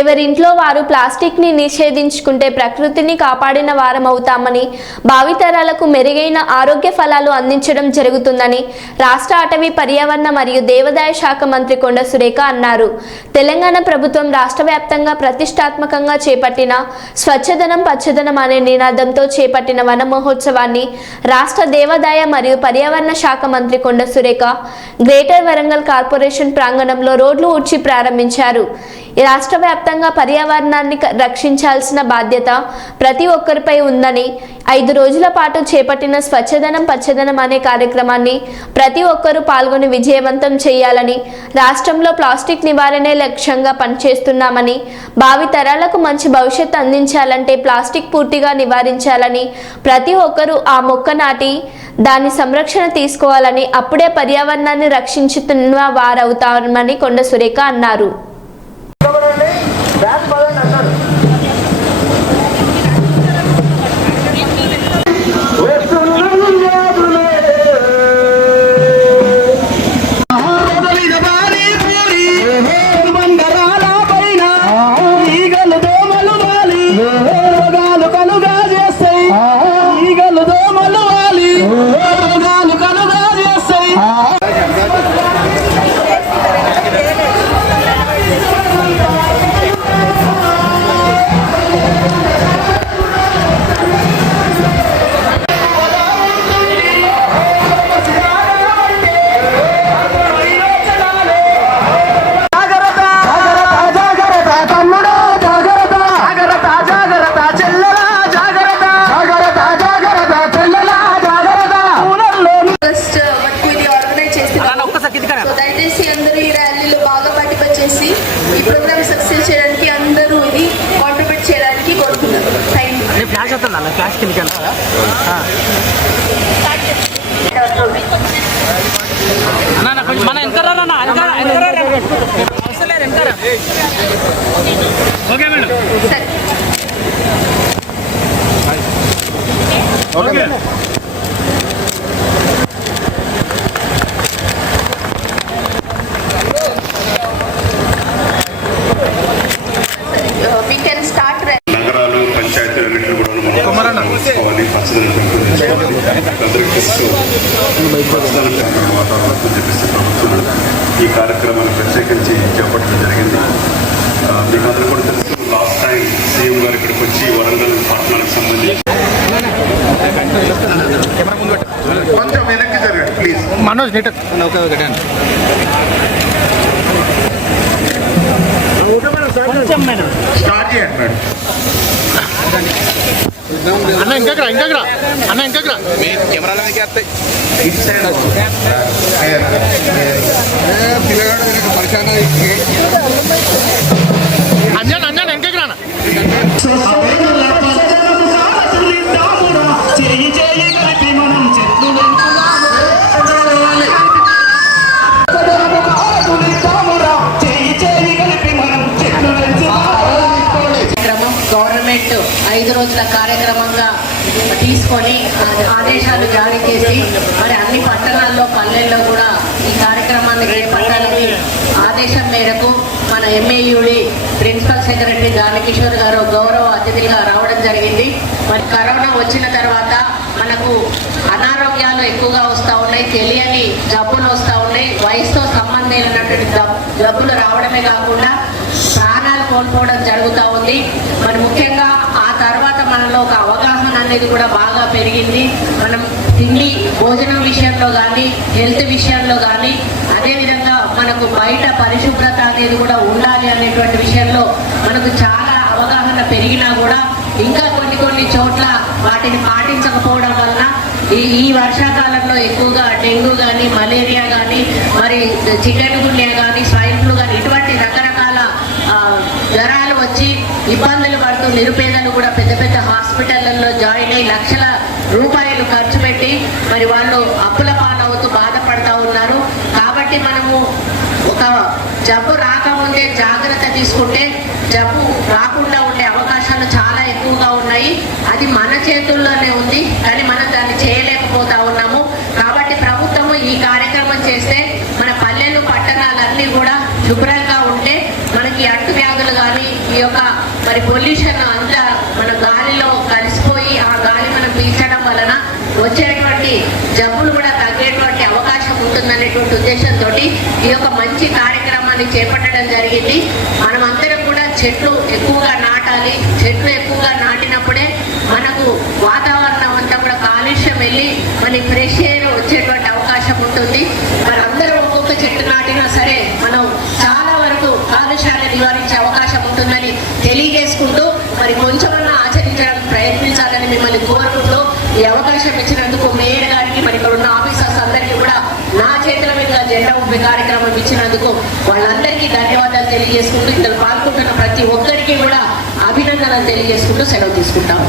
ఎవరింట్లో వారు ప్లాస్టిక్ని నిషేధించుకుంటే ప్రకృతిని కాపాడిన వారమవుతామని, భావితరాలకు మెరుగైన ఆరోగ్య ఫలాలు అందించడం జరుగుతుందని రాష్ట్ర అటవీ, పర్యావరణ మరియు దేవాదాయ శాఖ మంత్రి కొండ సురేఖ అన్నారు. తెలంగాణ ప్రభుత్వం రాష్ట్ర వ్యాప్తంగా ప్రతిష్టాత్మకంగా చేపట్టిన స్వచ్ఛదనం పచ్చదనం అనే నినాదంతో చేపట్టిన వన మహోత్సవాన్ని రాష్ట్ర దేవాదాయ మరియు పర్యావరణ శాఖ మంత్రి కొండ సురేఖ గ్రేటర్ వరంగల్ కార్పొరేషన్ ప్రాంగణంలో రోడ్లు ఊడ్చి ప్రారంభించారు. రాష్ట్ర వ్యాప్తంగా పర్యావరణాన్ని రక్షించాల్సిన బాధ్యత ప్రతి ఒక్కరిపై ఉందని, 5 రోజుల పాటు చేపట్టిన స్వచ్ఛదనం పచ్చదనం అనే కార్యక్రమాన్ని ప్రతి ఒక్కరూ పాల్గొని విజయవంతం చేయాలని, రాష్ట్రంలో ప్లాస్టిక్ నివారణే లక్ష్యంగా పనిచేస్తున్నామని, భావి తరాలకు మంచి భవిష్యత్తు అందించాలంటే ప్లాస్టిక్ పూర్తిగా నివారించాలని, ప్రతి ఒక్కరూ ఆ మొక్క నాటి దాని సంరక్షణ తీసుకోవాలని, అప్పుడే పర్యావరణాన్ని రక్షించుతున్న వారవుతామని కొండ సురేఖ అన్నారు. ఈ ప్రోగ్రామ్ సక్సెస్ చేయడానికి అందరూ ఇది కాంట్రిబ్యూట్ చేయడానికి కోరుతున్నాను. ఫ్లాష్ అవుతుంది అన్న, ఫ్లాష్ కింద మన ఎంకరా ఓకే మేడం. ఓకే నగరాలు, పంచాయతీలన్నింటినీ కూడా వాతావరణంతో చెప్పేసి ప్రభుత్వం ఈ కార్యక్రమాన్ని ప్రత్యేకించి చేపట్టడం జరిగింది. మీకు అందరూ కూడా తెలుసు, లాస్ట్ టైం సీఎం గారు ఇక్కడికి వచ్చి వరంగల్ పట్టణానికి సంబంధించి కొంచెం వెనక్కి జరగండి ప్లీజ్. మనోజ్ స్టార్ట్ చేయండి మేడం. అన్న ఇంకా అన్న ఇంకా కెమెరాల అంజన్ ఇంకా గవర్నమెంట్ 5 రోజుల కార్యక్రమంగా తీసుకొని ఆదేశాలు జారీ చేసి మరి అన్ని పట్టణాల్లో, పల్లెల్లో కూడా ఈ కార్యక్రమాన్ని చేపట్టాలని ఆదేశం మేరకు మన ఎంఏయుడి ప్రిన్సిపల్ సెక్రటరీ దానకిషోర్ గారు గౌరవ అతిథిగా రావడం జరిగింది. మరి కరోనా వచ్చిన తర్వాత మనకు అనారోగ్యాలు ఎక్కువగా వస్తూ ఉన్నాయి, తెలియని జబ్బులు వస్తూ ఉన్నాయి, వయసుతో సంబంధం లేనటువంటి జబ్బులు రావడమే కాకుండా ప్రాణాలు కోల్పోవడం జరుగుతూ ఉంది. మరి ముఖ్యంగా ఆ తర్వాత మనలో ఒక అవగాహన అనేది కూడా బాగా పెరిగింది. మనం తిండి, భోజనం విషయంలో కానీ, హెల్త్ విషయంలో కానీ, అదేవిధంగా మనకు బయట పరిశుభ్రత అనేది కూడా ఉండాలి అనేటువంటి విషయంలో మనకు చాలా అవగాహన పెరిగినా కూడా ఇంకా కొన్ని చోట్ల వాటిని పాటించకపోవడం వలన ఈ వర్షాకాలంలో ఎక్కువగా డెంగ్యూ కానీ, మలేరియా కానీ, మరి చికెన్ గున్యా కానీ, స్వైన్ ఫ్లూ కానీ ఇటువంటి రకరకాల జ్వరాలు వచ్చి ఇబ్బందులు పడుతూ నిరుపేదలు కూడా పెద్ద పెద్ద హాస్పిటళ్లలో జాయిన్ అయ్యి లక్షల రూపాయలు ఖర్చు పెట్టి మరి వాళ్ళు అప్పుల పాలవుతూ బాధపడతా ఉన్నారు. కాబట్టి మనము ఒక జబ్బు రాకముందే జాగ్రత్త తీసుకుంటే జబ్బు రాకుండా ఉండే అవకాశాలు చాలా ఎక్కువగా ఉన్నాయి. అది మన చేతుల్లోనే ఉంది, కానీ మనం దాన్ని చేయలేకపోతా ఉన్నాము. కాబట్టి ప్రభుత్వము ఈ కార్యక్రమం చేస్తే మన పల్లెలు, పట్టణాలన్నీ కూడా శుభ్రంగా ఉంటే మనకి అంటు వ్యాధులు వ్యాధులు కానీ ఈ యొక్క మరి పొల్యూషన్ అంతా మన గాలిలో కలిసిపోయి ఆ గాలి మనం పీల్చడం వలన వచ్చేటువంటి జబ్బులు కూడా తగ్గేటువంటి అవకాశం ఉంటుందనేటువంటి ఉద్దేశంతో ఈ యొక్క మంచి కార్యక్రమాన్ని చేపట్టడం జరిగింది. మనమందరం కూడా చెట్లు ఎక్కువగా నాటాలి. చెట్లు ఎక్కువగా నాటినప్పుడే మనకు వాతావరణం అంతా కూడా కాలుష్యం వెళ్ళి మన ఫ్రెష్ ఎయిర్ వచ్చేటువంటి అవకాశం ఉంటుంది. మరి అందరూ ఒక్కొక్క చెట్టు నాటినా సరే మనం చాలా వరకు కాలుష్యాన్ని నివారించే అవకాశం ఉంటుందని తెలియజేసుకుంటూ మరి కొంచెమన్నా ఆచరించడానికి ప్రయత్నించాలని మిమ్మల్ని కోరుకుంటూ ఈ అవకాశం ఇచ్చినందుకు మేయర్ గారికి మరి ఇక్కడ ఉన్న ఆఫీసర్స్ అందరికీ కూడా నా చేతుల మీద జెండా ఊపే కార్యక్రమం ఇచ్చినందుకు వాళ్ళందరికీ ధన్యవాదాలు తెలియజేసుకుంటూ ఇందులో పాల్గొంటున్న ప్రతి ఒక్కరికి కూడా అభినందనలు తెలియజేసుకుంటూ సెలవు తీసుకుంటాం.